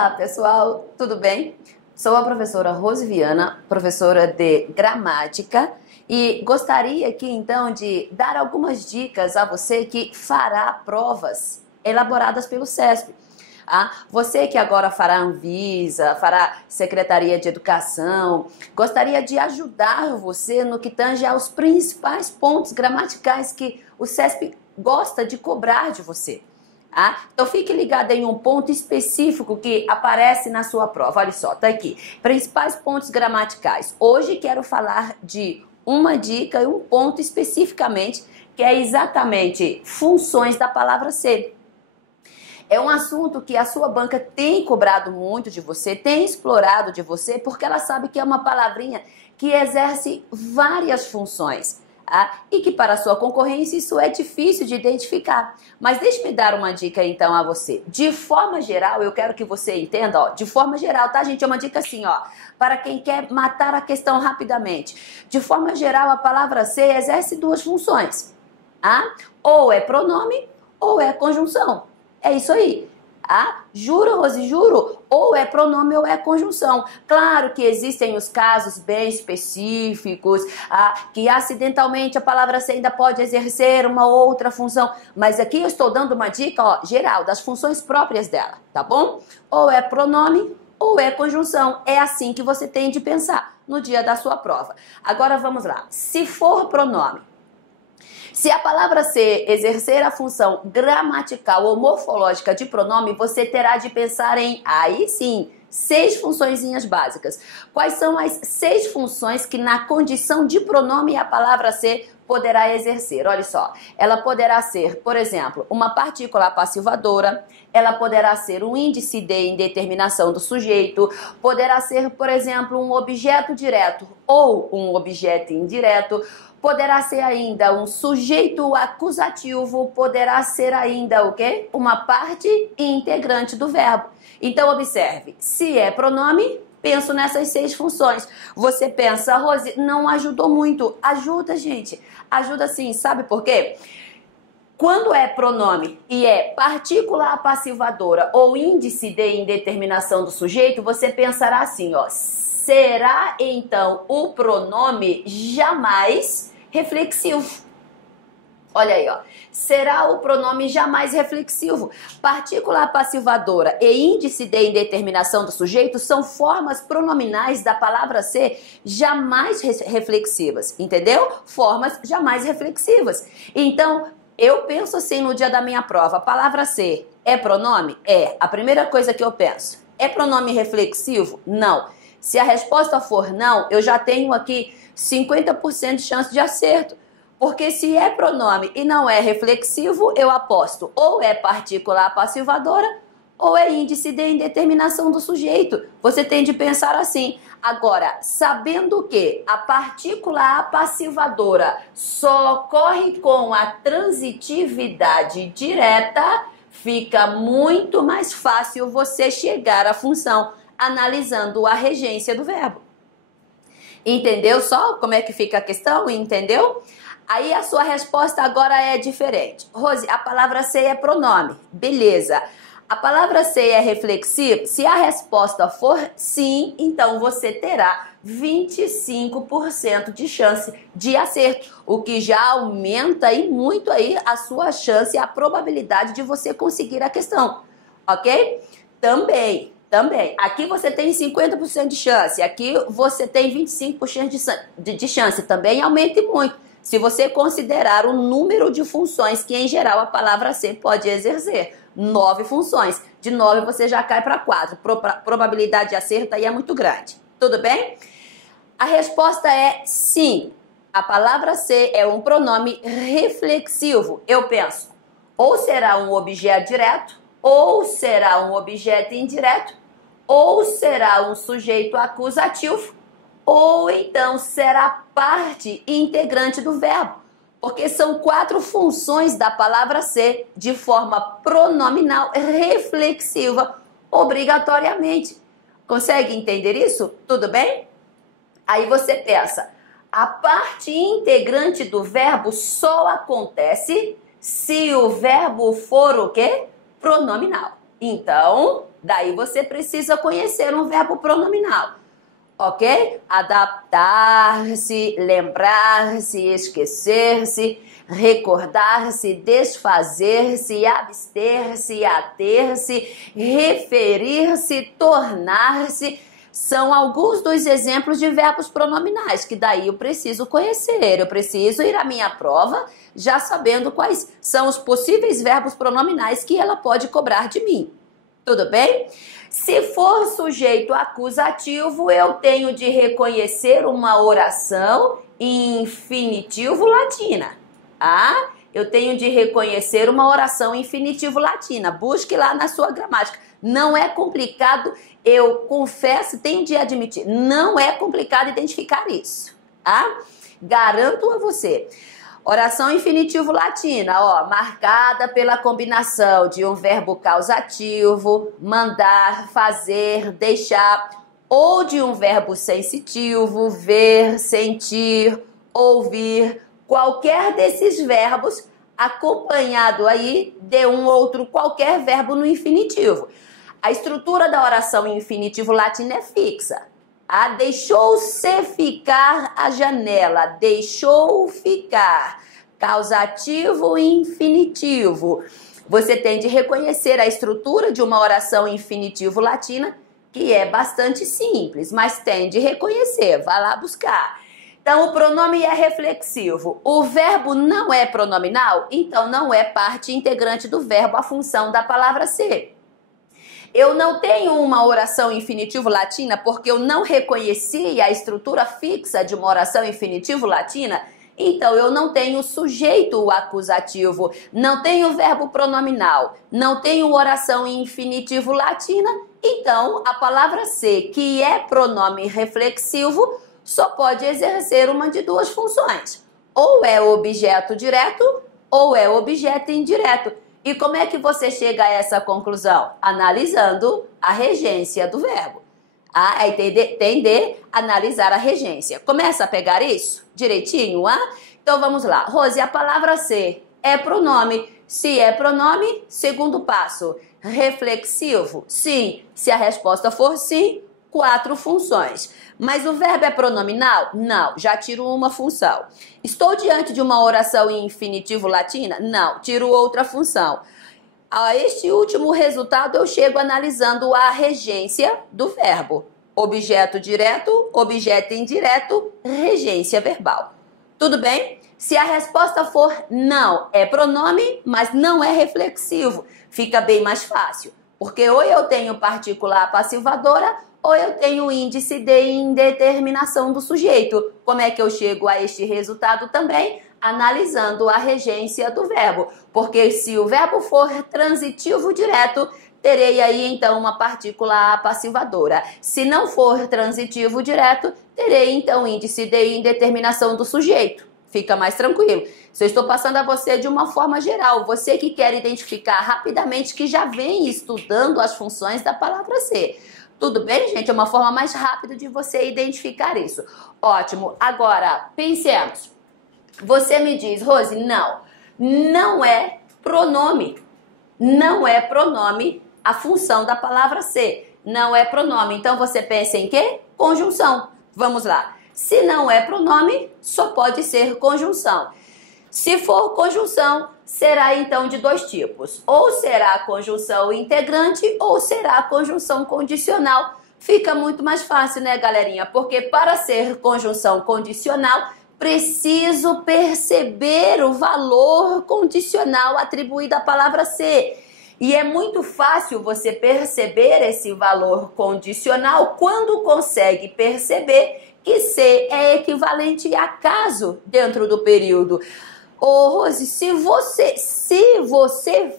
Olá, pessoal, tudo bem? Sou a professora Rosiviana, professora de gramática, e gostaria aqui então de dar algumas dicas a você que fará provas elaboradas pelo CESP. Você que agora fará Anvisa, fará Secretaria de Educação, gostaria de ajudar você no que tange aos principais pontos gramaticais que o CESP gosta de cobrar de você. Então fique ligado em um ponto específico que aparece na sua prova. Olha só, tá aqui. Principais pontos gramaticais. Hoje quero falar de uma dica e um ponto especificamente, que é exatamente funções da palavra ser. É um assunto que a sua banca tem cobrado muito de você, tem explorado de você, porque ela sabe que é uma palavrinha que exerce várias funções. E que para a sua concorrência isso é difícil de identificar. Mas deixe-me dar uma dica então a você. De forma geral, eu quero que você entenda, de forma geral, tá, gente? É uma dica assim, para quem quer matar a questão rapidamente. De forma geral, a palavra ser exerce duas funções. Ou é pronome ou é conjunção. É isso aí. Juro, Rose, juro, ou é pronome ou é conjunção. Claro que existem os casos bem específicos, que acidentalmente a palavra ser ainda pode exercer uma outra função, mas aqui eu estou dando uma dica geral das funções próprias dela, tá bom? Ou é pronome ou é conjunção. É assim que você tem de pensar no dia da sua prova. Agora vamos lá. Se for pronome, se a palavra ser exercer a função gramatical ou morfológica de pronome, você terá de pensar em, aí sim, 6 funçõezinhas básicas. Quais são as 6 funções que na condição de pronome a palavra ser poderá exercer? Olha só, ela poderá ser, por exemplo, uma partícula passivadora, ela poderá ser um índice de indeterminação do sujeito, poderá ser, por exemplo, um objeto direto ou um objeto indireto, poderá ser ainda um sujeito acusativo, poderá ser ainda o quê? Uma parte integrante do verbo. Então observe, se é pronome, penso nessas 6 funções. Você pensa, Rose, não ajudou muito. Ajuda, gente. Ajuda sim. Sabe por quê? Quando é pronome e é partícula passivadora ou índice de indeterminação do sujeito, você pensará assim, será então o pronome jamais reflexivo? Olha aí, será o pronome jamais reflexivo. Partícula passivadora e índice de indeterminação do sujeito são formas pronominais da palavra ser jamais reflexivas, entendeu? Formas jamais reflexivas. Então, eu penso assim no dia da minha prova, a palavra ser é pronome? É. A primeira coisa que eu penso, é pronome reflexivo? Não. Se a resposta for não, eu já tenho aqui 50% de chance de acerto. Porque se é pronome e não é reflexivo, eu aposto ou é partícula passivadora ou é índice de indeterminação do sujeito. Você tem de pensar assim. Agora, sabendo que a partícula passivadora só ocorre com a transitividade direta, fica muito mais fácil você chegar à função analisando a regência do verbo. Entendeu só como é que fica a questão? Entendeu? Aí a sua resposta agora é diferente. Rose, a palavra ser é pronome. Beleza. A palavra ser é reflexiva? Se a resposta for sim, então você terá 25% de chance de acerto, o que já aumenta e muito aí a sua chance, a probabilidade de você conseguir a questão, ok? Também. Aqui você tem 50% de chance, aqui você tem 25% de chance, também aumenta muito. Se você considerar o número de funções que, em geral, a palavra ser pode exercer. 9 funções. De 9 você já cai para 4. Probabilidade de acerto aí é muito grande. Tudo bem? A resposta é sim. A palavra ser é um pronome reflexivo. Eu penso, ou será um objeto direto, ou será um objeto indireto, ou será um sujeito acusativo, ou então será parte integrante do verbo, porque são 4 funções da palavra ser de forma pronominal reflexiva, obrigatoriamente. Consegue entender isso? Tudo bem? Aí você pensa, a parte integrante do verbo só acontece se o verbo for o quê? Pronominal. Então, daí você precisa conhecer um verbo pronominal. Ok? Adaptar-se, lembrar-se, esquecer-se, recordar-se, desfazer-se, abster-se, ater-se, referir-se, tornar-se. São alguns dos exemplos de verbos pronominais que daí eu preciso conhecer. Eu preciso ir à minha prova já sabendo quais são os possíveis verbos pronominais que ela pode cobrar de mim. Tudo bem? Se for sujeito acusativo, eu tenho de reconhecer uma oração em infinitivo latina. Ah, eu tenho de reconhecer uma oração em infinitivo latina. Busque lá na sua gramática. Não é complicado, eu confesso, tenho de admitir, não é complicado identificar isso. Tá? Garanto a você. Oração infinitivo latina, ó, marcada pela combinação de um verbo causativo, mandar, fazer, deixar, ou de um verbo sensitivo, ver, sentir, ouvir, qualquer desses verbos acompanhado aí de um outro qualquer verbo no infinitivo. A estrutura da oração em infinitivo latino é fixa. Deixou-se ficar a janela, deixou ficar, causativo e infinitivo. Você tem de reconhecer a estrutura de uma oração em infinitivo latina, que é bastante simples, mas tem de reconhecer, vai lá buscar. Então, o pronome é reflexivo. O verbo não é pronominal, então não é parte integrante do verbo a função da palavra ser. Eu não tenho uma oração infinitivo latina porque eu não reconheci a estrutura fixa de uma oração infinitivo latina, então eu não tenho sujeito acusativo, não tenho verbo pronominal, não tenho oração em infinitivo latina, então a palavra ser, que é pronome reflexivo, só pode exercer uma de duas funções. Ou é objeto direto ou é objeto indireto. E como é que você chega a essa conclusão? Analisando a regência do verbo. Tem de analisar a regência. Começa a pegar isso direitinho? Então vamos lá. Rose, a palavra ser é pronome. Se é pronome, segundo passo, reflexivo? Sim. Se a resposta for sim, 4 funções. Mas o verbo é pronominal? Não, já tiro uma função. Estou diante de uma oração em infinitivo latina? Não, tiro outra função. A este último resultado eu chego analisando a regência do verbo. Objeto direto, objeto indireto, regência verbal. Tudo bem? Se a resposta for não, é pronome, mas não é reflexivo, fica bem mais fácil. Porque ou eu tenho particular passivadora, ou eu tenho índice de indeterminação do sujeito. Como é que eu chego a este resultado também? Analisando a regência do verbo. Porque se o verbo for transitivo direto, terei aí então uma partícula passivadora. Se não for transitivo direto, terei então índice de indeterminação do sujeito. Fica mais tranquilo. Se eu estou passando a você de uma forma geral, você que quer identificar rapidamente, que já vem estudando as funções da palavra ser. Tudo bem, gente? É uma forma mais rápida de você identificar isso. Ótimo. Agora, pensemos. Você me diz, Rose, não é pronome. Não é pronome a função da palavra ser. Não é pronome. Então, você pensa em quê? Conjunção. Vamos lá. Se não é pronome, só pode ser conjunção. Se for conjunção, será então de dois tipos. Ou será conjunção integrante ou será conjunção condicional. Fica muito mais fácil, né, galerinha? Porque para ser conjunção condicional, preciso perceber o valor condicional atribuído à palavra ser. E é muito fácil você perceber esse valor condicional quando consegue perceber que ser é equivalente a caso dentro do período. Ô, Rose, se você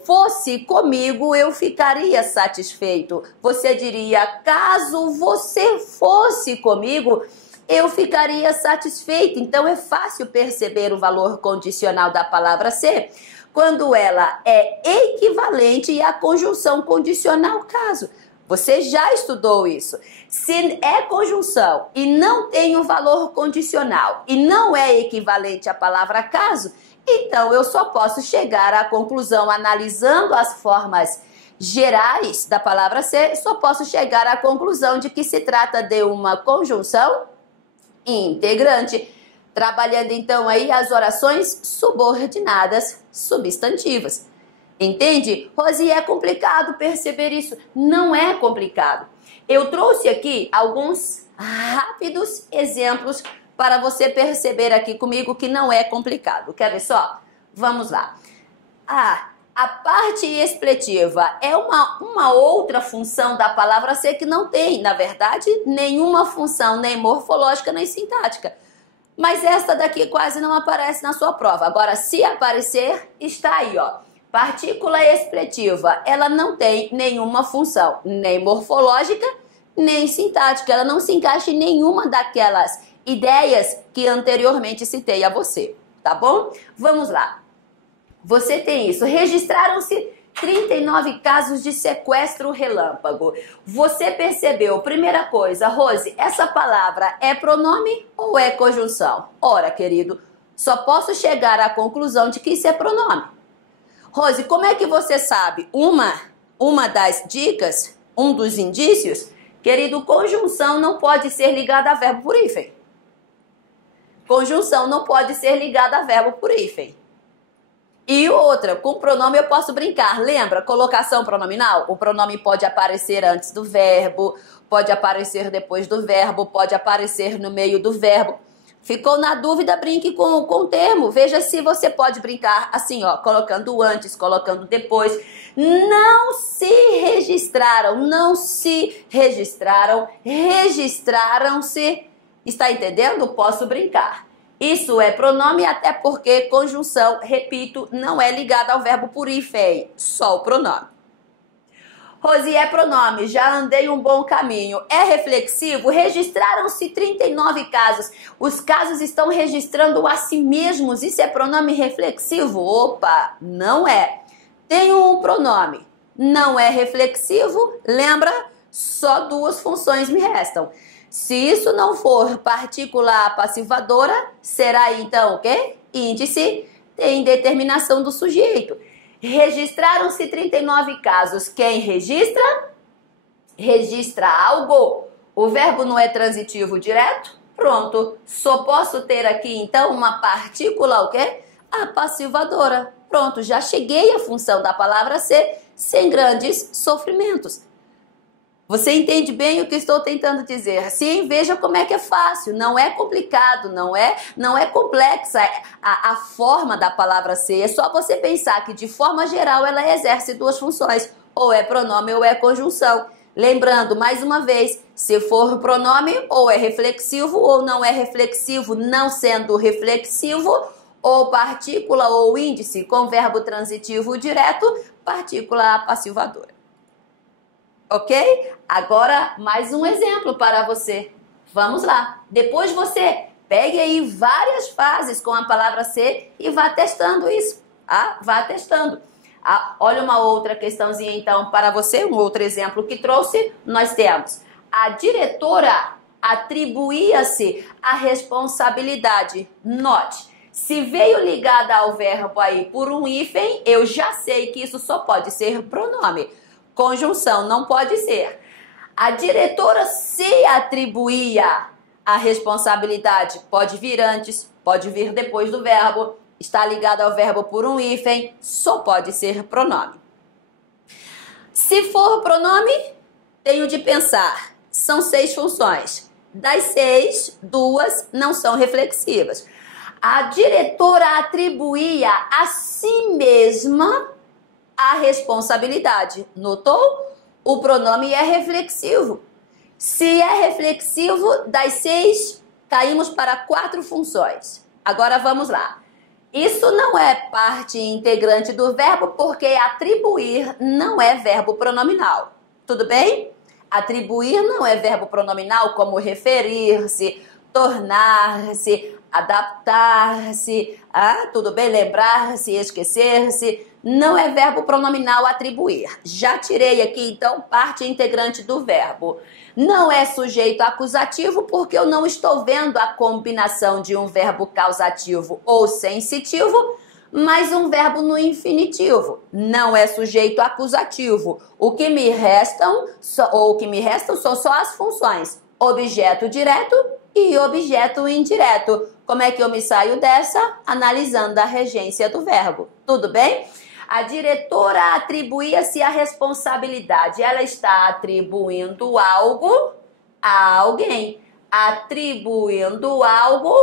fosse comigo, eu ficaria satisfeito. Você diria, caso você fosse comigo, eu ficaria satisfeito. Então, é fácil perceber o valor condicional da palavra ser quando ela é equivalente à conjunção condicional caso. Você já estudou isso. Se é conjunção e não tem o valor condicional e não é equivalente à palavra caso, então eu só posso chegar à conclusão analisando as formas gerais da palavra ser, só posso chegar à conclusão de que se trata de uma conjunção integrante, trabalhando então aí as orações subordinadas substantivas. Entende? Rosi, é complicado perceber isso. Não é complicado. Eu trouxe aqui alguns rápidos exemplos para você perceber aqui comigo que não é complicado. Quer ver só? Vamos lá. A parte expletiva é uma outra função da palavra ser que não tem, na verdade, nenhuma função, nem morfológica, nem sintática. Mas esta daqui quase não aparece na sua prova. Agora, se aparecer, está aí, ó. Partícula expletiva, ela não tem nenhuma função, nem morfológica, nem sintática. Ela não se encaixa em nenhuma daquelas ideias que anteriormente citei a você, tá bom? Vamos lá. Você tem isso. Registraram-se 39 casos de sequestro relâmpago. Você percebeu, primeira coisa, Rose, essa palavra é pronome ou é conjunção? Ora, querido, só posso chegar à conclusão de que isso é pronome. Rose, como é que você sabe? Uma das dicas, um dos indícios, querido, conjunção não pode ser ligada a verbo por hífen. Conjunção não pode ser ligada a verbo por hífen. E outra, com pronome eu posso brincar. Lembra? Colocação pronominal? O pronome pode aparecer antes do verbo, pode aparecer depois do verbo, pode aparecer no meio do verbo. Ficou na dúvida? Brinque com o termo. Veja se você pode brincar assim, ó, colocando antes, colocando depois. Não se registraram, registraram-se. Está entendendo? Posso brincar. Isso é pronome, até porque conjunção, repito, não é ligada ao verbo por hífen, só o pronome. Rosi, é pronome, já andei um bom caminho. É reflexivo? Registraram-se 39 casos. Os casos estão registrando a si mesmos. Isso é pronome reflexivo? Opa, não é. Tem um pronome, não é reflexivo, lembra? Só duas funções me restam. Se isso não for partícula passivadora, será então o quê? Índice, tem determinação do sujeito. Registraram-se 39 casos. Quem registra? Registra algo. O verbo não é transitivo direto? Pronto. Só posso ter aqui, então, uma partícula, o quê? A passivadora. Pronto, já cheguei à função da palavra ser sem grandes sofrimentos. Você entende bem o que estou tentando dizer? Sim, veja como é que é fácil, não é complicado, não é complexa a forma da palavra ser. É só você pensar que de forma geral ela exerce duas funções, ou é pronome ou é conjunção. Lembrando, mais uma vez, se for pronome, ou é reflexivo ou não é reflexivo, não sendo reflexivo, ou partícula ou índice com verbo transitivo direto, partícula passivadora. Ok? Agora, mais um exemplo para você. Vamos lá. Depois você pegue aí várias frases com a palavra ser e vá testando isso. Vá testando. Olha uma outra questãozinha então para você, um outro exemplo que trouxe. Nós temos: a diretora atribuía-se a responsabilidade. Note, se veio ligada ao verbo aí por um hífen, eu já sei que isso só pode ser pronome. Conjunção não pode ser. A diretora se atribuía a responsabilidade. Pode vir antes, pode vir depois do verbo. Está ligado ao verbo por um hífen, só pode ser pronome. Se for pronome, tenho de pensar. São 6 funções. Das 6, 2 não são reflexivas. A diretora atribuía a si mesma a responsabilidade. Notou? O pronome é reflexivo. Se é reflexivo, das 6, caímos para 4 funções. Agora vamos lá. Isso não é parte integrante do verbo, porque atribuir não é verbo pronominal. Tudo bem? Atribuir não é verbo pronominal, como referir-se, tornar-se, adaptar-se, tudo bem? Lembrar-se, esquecer-se. Não é verbo pronominal atribuir. Já tirei aqui, então, parte integrante do verbo. Não é sujeito acusativo porque eu não estou vendo a combinação de um verbo causativo ou sensitivo mais um verbo no infinitivo. Não é sujeito acusativo. O que me restam são só as funções objeto direto e objeto indireto. Como é que eu me saio dessa? Analisando a regência do verbo. Tudo bem? A diretora atribuía-se a responsabilidade. Ela está atribuindo algo a alguém. Atribuindo algo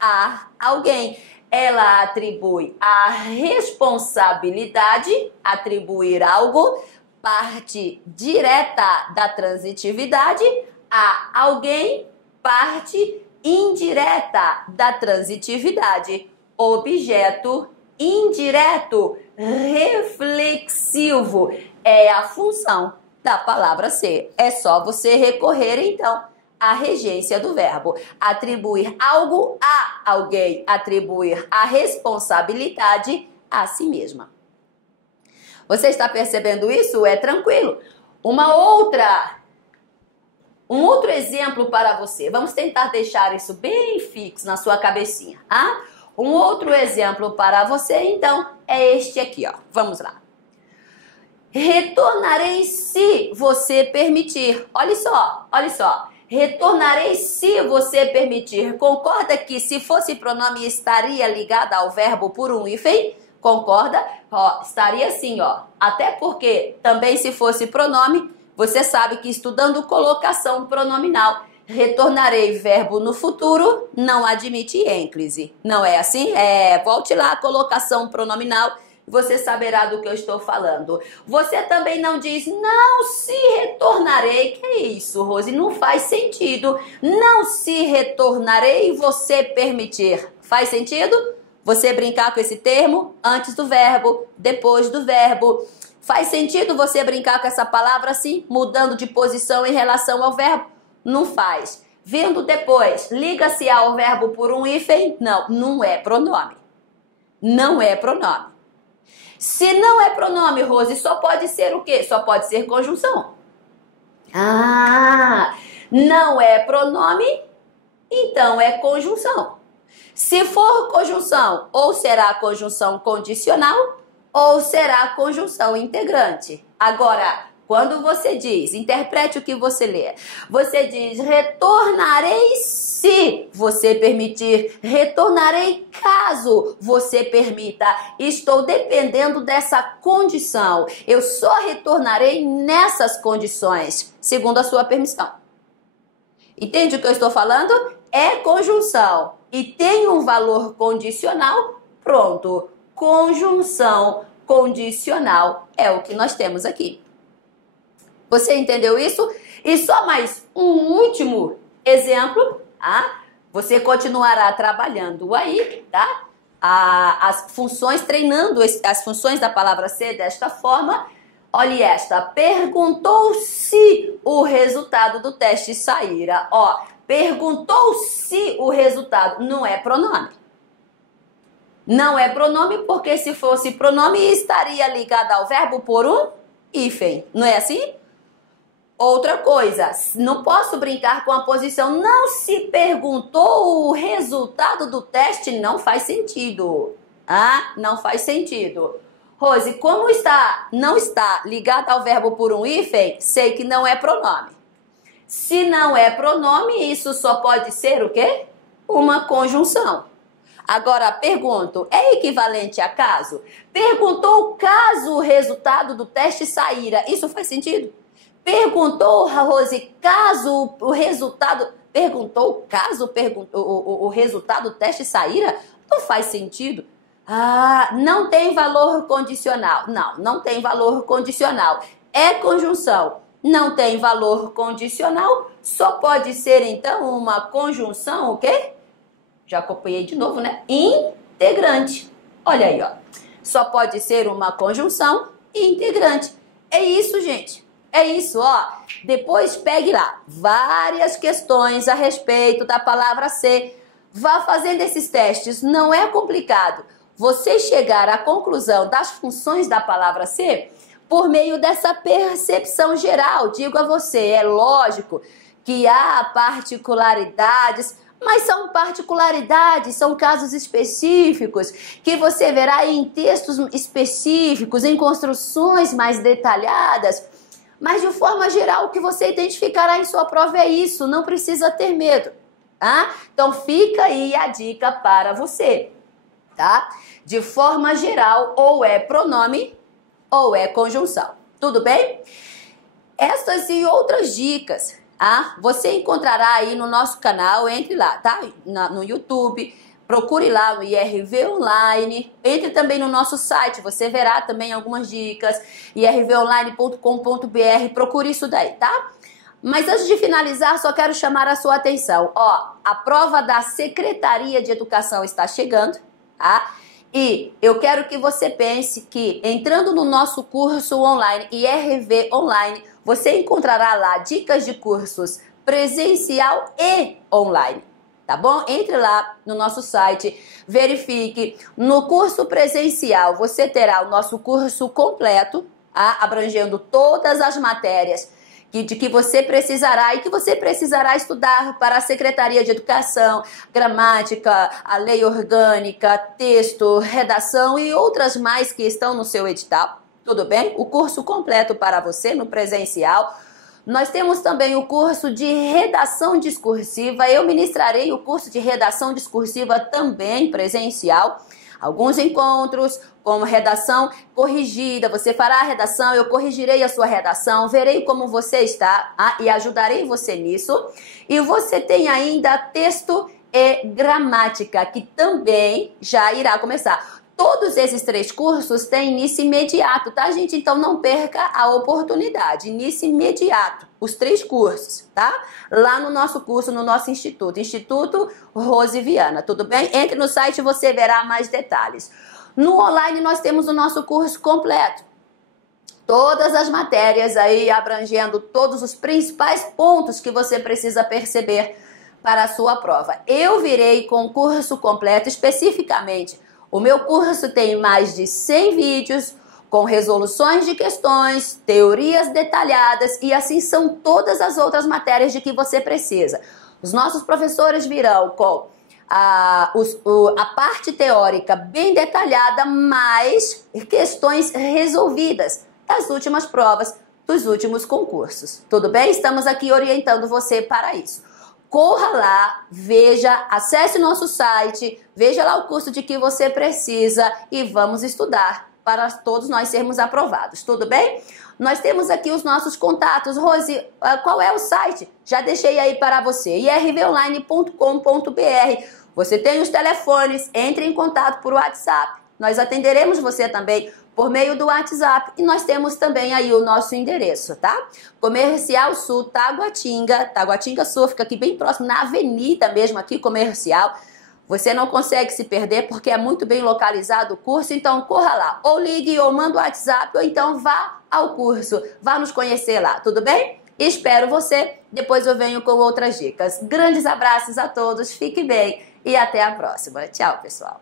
a alguém. Ela atribui a responsabilidade, atribuir algo, parte direta da transitividade, a alguém, parte indireta da transitividade, objeto indireto, reflexivo, é a função da palavra ser. É só você recorrer, então, à regência do verbo. Atribuir algo a alguém, atribuir a responsabilidade a si mesma. Você está percebendo isso? É tranquilo. Um outro exemplo para você. Vamos tentar deixar isso bem fixo na sua cabecinha, tá? Um outro exemplo para você, então, é este aqui, ó. Vamos lá. Retornarei se você permitir. Olha só, olha só. Retornarei se você permitir. Concorda que se fosse pronome estaria ligada ao verbo por um hífen? Concorda? Ó, estaria assim, ó. Até porque também se fosse pronome, você sabe que estudando colocação pronominal, retornarei verbo no futuro não admite ênclise. Não é assim? Volte lá a colocação pronominal, você saberá do que eu estou falando. Você também não diz, não se retornarei. Que é isso, Rose? Não faz sentido. Não se retornarei você permitir. Faz sentido? Você brincar com esse termo antes do verbo, depois do verbo. Faz sentido você brincar com essa palavra assim, mudando de posição em relação ao verbo? Não faz. Vindo depois, liga-se ao verbo por um hífen? Não, não é pronome. Não é pronome. Se não é pronome, Rose, só pode ser o quê? Só pode ser conjunção. Ah, não é pronome, então é conjunção. Se for conjunção, ou será conjunção condicional, ou será conjunção integrante. Agora, quando você diz, interprete o que você lê. Você diz, retornarei se você permitir. Retornarei caso você permita. Estou dependendo dessa condição. Eu só retornarei nessas condições, segundo a sua permissão. Entende o que eu estou falando? É conjunção e tem um valor condicional, pronto. Conjunção condicional é o que nós temos aqui. Você entendeu isso? E só mais um último exemplo, tá? Você continuará trabalhando aí, tá? As funções, treinando as funções da palavra ser desta forma. Olhe esta, perguntou se o resultado do teste saíra. Ó, perguntou se o resultado não é pronome. Não é pronome porque se fosse pronome estaria ligado ao verbo por um hífen. Não é assim? Outra coisa, não posso brincar com a posição. Não se perguntou o resultado do teste, não faz sentido. Ah, não faz sentido. Rose, como não está ligado ao verbo por um hífen, sei que não é pronome. Se não é pronome, isso só pode ser o quê? Uma conjunção. Agora, pergunto, é equivalente a caso? Perguntou caso o resultado do teste saíra. Isso faz sentido? Perguntou, Rose, caso o resultado... Perguntou caso o resultado do teste saíra? Não faz sentido. Ah, não tem valor condicional. Não, não tem valor condicional. É conjunção. Não tem valor condicional. Só pode ser, então, uma conjunção, o quê? Já copiei de novo, né? Integrante. Olha aí, ó. Só pode ser uma conjunção integrante. É isso, gente. É isso, ó. Depois pegue lá várias questões a respeito da palavra ser. Vá fazendo esses testes. Não é complicado. Você chegar à conclusão das funções da palavra ser por meio dessa percepção geral. Digo a você, é lógico que há particularidades, Mas são particularidades, são casos específicos que você verá em textos específicos, em construções mais detalhadas. Mas de forma geral, o que você identificará em sua prova é isso, não precisa ter medo, tá? Então fica aí a dica para você, tá? De forma geral, ou é pronome ou é conjunção, tudo bem? Estas e outras dicas, você encontrará aí no nosso canal, entre lá, tá? No YouTube, procure lá no IRV Online, entre também no nosso site, você verá também algumas dicas, irvonline.com.br, procure isso daí, tá? Mas antes de finalizar, só quero chamar a sua atenção, a prova da Secretaria de Educação está chegando, tá? E eu quero que você pense que entrando no nosso curso online, IRV Online, você encontrará lá dicas de cursos presencial e online, tá bom? Entre lá no nosso site, verifique. No curso presencial, você terá o nosso curso completo, abrangendo todas as matérias de que você precisará e que você precisará estudar para a Secretaria de Educação, gramática, a lei orgânica, texto, redação e outras mais que estão no seu edital, tudo bem? O curso completo para você no presencial. Nós temos também o curso de redação discursiva, eu ministrarei o curso de redação discursiva também presencial. Alguns encontros com redação corrigida, você fará a redação, eu corrigirei a sua redação, verei como você está e ajudarei você nisso. E você tem ainda texto e gramática, que também já irá começar. Todos esses 3 cursos têm início imediato, tá, gente? Então não perca a oportunidade, início imediato, os 3 cursos, tá? Lá no nosso curso, no nosso instituto, Instituto Rose Viana, tudo bem? Entre no site e você verá mais detalhes. No online nós temos o nosso curso completo. Todas as matérias aí abrangendo todos os principais pontos que você precisa perceber para a sua prova. Eu virei com o curso completo especificamente. O meu curso tem mais de 100 vídeos com resoluções de questões, teorias detalhadas e assim são todas as outras matérias de que você precisa. Os nossos professores virão com a parte teórica bem detalhada, mais questões resolvidas das últimas provas dos últimos concursos. Tudo bem? Estamos aqui orientando você para isso. Corra lá, veja, acesse nosso site, veja lá o curso de que você precisa e vamos estudar para todos nós sermos aprovados, tudo bem? Nós temos aqui os nossos contatos. Rose, qual é o site? Já deixei aí para você, irvonline.com.br. Você tem os telefones, entre em contato por WhatsApp. Nós atenderemos você também por meio do WhatsApp e nós temos também aí o nosso endereço, tá? Comercial Sul, Taguatinga. Taguatinga Sul fica aqui bem próximo, na avenida mesmo aqui, Comercial. Você não consegue se perder porque é muito bem localizado o curso, então corra lá. Ou ligue ou manda o WhatsApp ou então vá ao curso. Vá nos conhecer lá, tudo bem? Espero você. Depois eu venho com outras dicas. Grandes abraços a todos, fique bem e até a próxima. Tchau, pessoal.